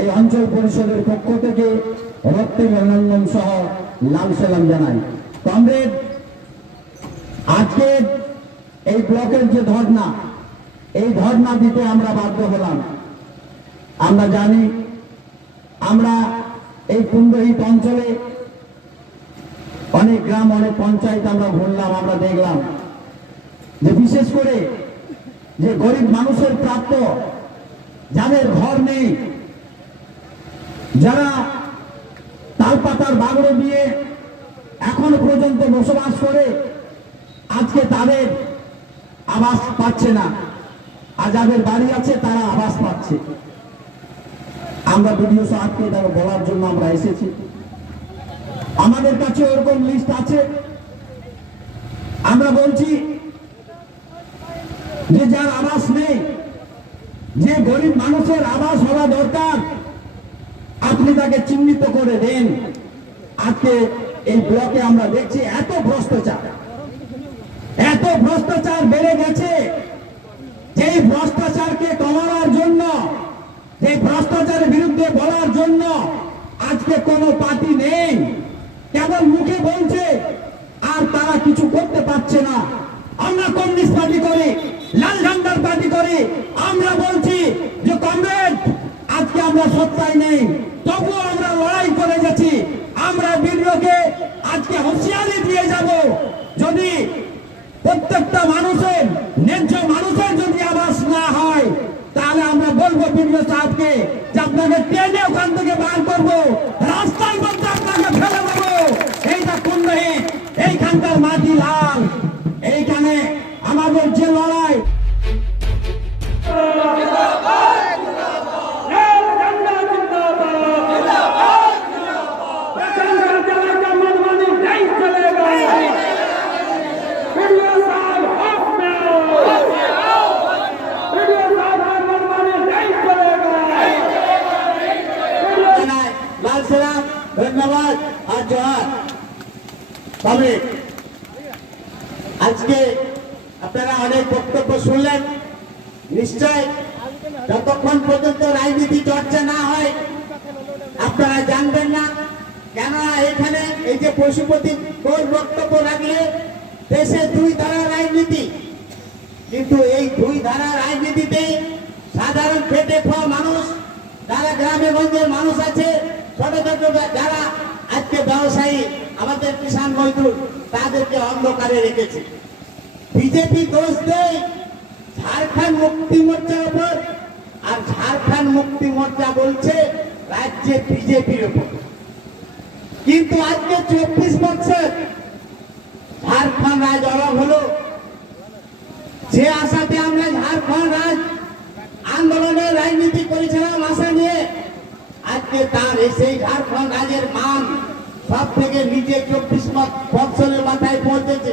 এই অঞ্চল পরিষদের পক্ষ থেকে রক্তিম অভিনন্দন সহ লাল সালাম জানাই। কমরেড, আজকে এই ব্লকের যে ধর্ণা, এই ধর্ণা দিতে আমরা বাধ্য হলাম। আমরা জানি, আমরা এই কুন্দহিত অঞ্চলে অনেক গ্রাম, অনেক পঞ্চায়েত আমরা ঘুরলাম, আমরা দেখলাম যে বিশেষ করে যে গরিব মানুষের প্রাপ্য, যাদের ঘর নেই, যারা তালপাতার বাগড়ে দিয়ে এখনো পর্যন্ত বসবাস করে, আজকে তাদের আবাস পাচ্ছে না, আর যাদের বাড়ি আছে তারা আবাস পাচ্ছে। আমরা বিডিও সাহেবকে এটা বলার জন্য আমরা এসেছি। আমাদের কাছে ওরকম লিস্ট আছে। আমরা বলছি যে যার আবাস নেই, যে গরিব মানুষের আবাস হওয়া দরকার, আপনি তাকে চিহ্নিত করে দেন। আজকে এই ব্লকে আমরা দেখছি এত ভ্রষ্টাচার বেড়ে গেছে। যেই ভ্রষ্টাচারকে কমানোর জন্য, যে ভ্রষ্টাচারের বিরুদ্ধে বলার জন্য আজকে কোনো পার্টি নেই, কেবল মুখে বলছে আর তারা কিছু করতে পারছে না। আমরা কমিউনিস্ট পার্টি করি, লাল ঝান্ডার পার্টি করি, আমরা বলছি যে কমরেড, আজকে আমরা সত্তায় নেই, তবুও আমরা লড়াই করে যাচ্ছি। আমরা বিডিওকে আজকে হুঁশিয়ারি দিয়ে যাব, যদি প্রত্যেকটা মানুষের, ন্যায্য মানুষের যদি আবাস না হয়, তাহলে আমরা বলবো বিডিও সাহেবকে যে আপনাকে টেনে ওখান থেকে বার করবো, রাস্তার মধ্যে আপনাকে ফেলে দেবো। এইটা কুন্দহিত, এইখানকার মাটি লাল, এইখানে আমাদের যে লড়াই, ধন্যবাদ আর জোহার। তবে আজকে আপনারা অনেক বক্তব্য শুনলেন। নিশ্চয় যতক্ষণ পর্যন্ত রাজনীতি চর্চা না হয় আপনারা জানবেন না। কেননা এখানে এই যে পশুপতি বক্তব্য রাখলে দেশে দুই ধারা রাজনীতি, কিন্তু এই দুই ধারা রাজনীতিতে সাধারণ খেটে খাওয়া মানুষ, যারা গ্রামে গঞ্জের মানুষ আছে, ছোট ছোট যারা আজকে ব্যবসায়ী, আমাদের কিষাণ মজদুর, তাদেরকে অন্ধকারে রেখেছে। বিজেপি দোষ দেয় ঝাড়খণ্ড মুক্তি মোর্চার উপর, আর ঝাড়খণ্ড মুক্তি মোর্চা বলছে রাজ্যে বিজেপির উপর। কিন্তু আজকে 24 বছর ঝাড়খণ্ড রাজ অলগ হলো, যে আশাতে আমরা ঝাড়খণ্ড রাজ আন্দোলনের রাজনীতি করেছিলাম আশা নিয়ে, আজকে তার সেই ঝাড়খণ্ড রাজের মান সব থেকে নিচে 24 বছরের মাথায় পৌঁছেছে।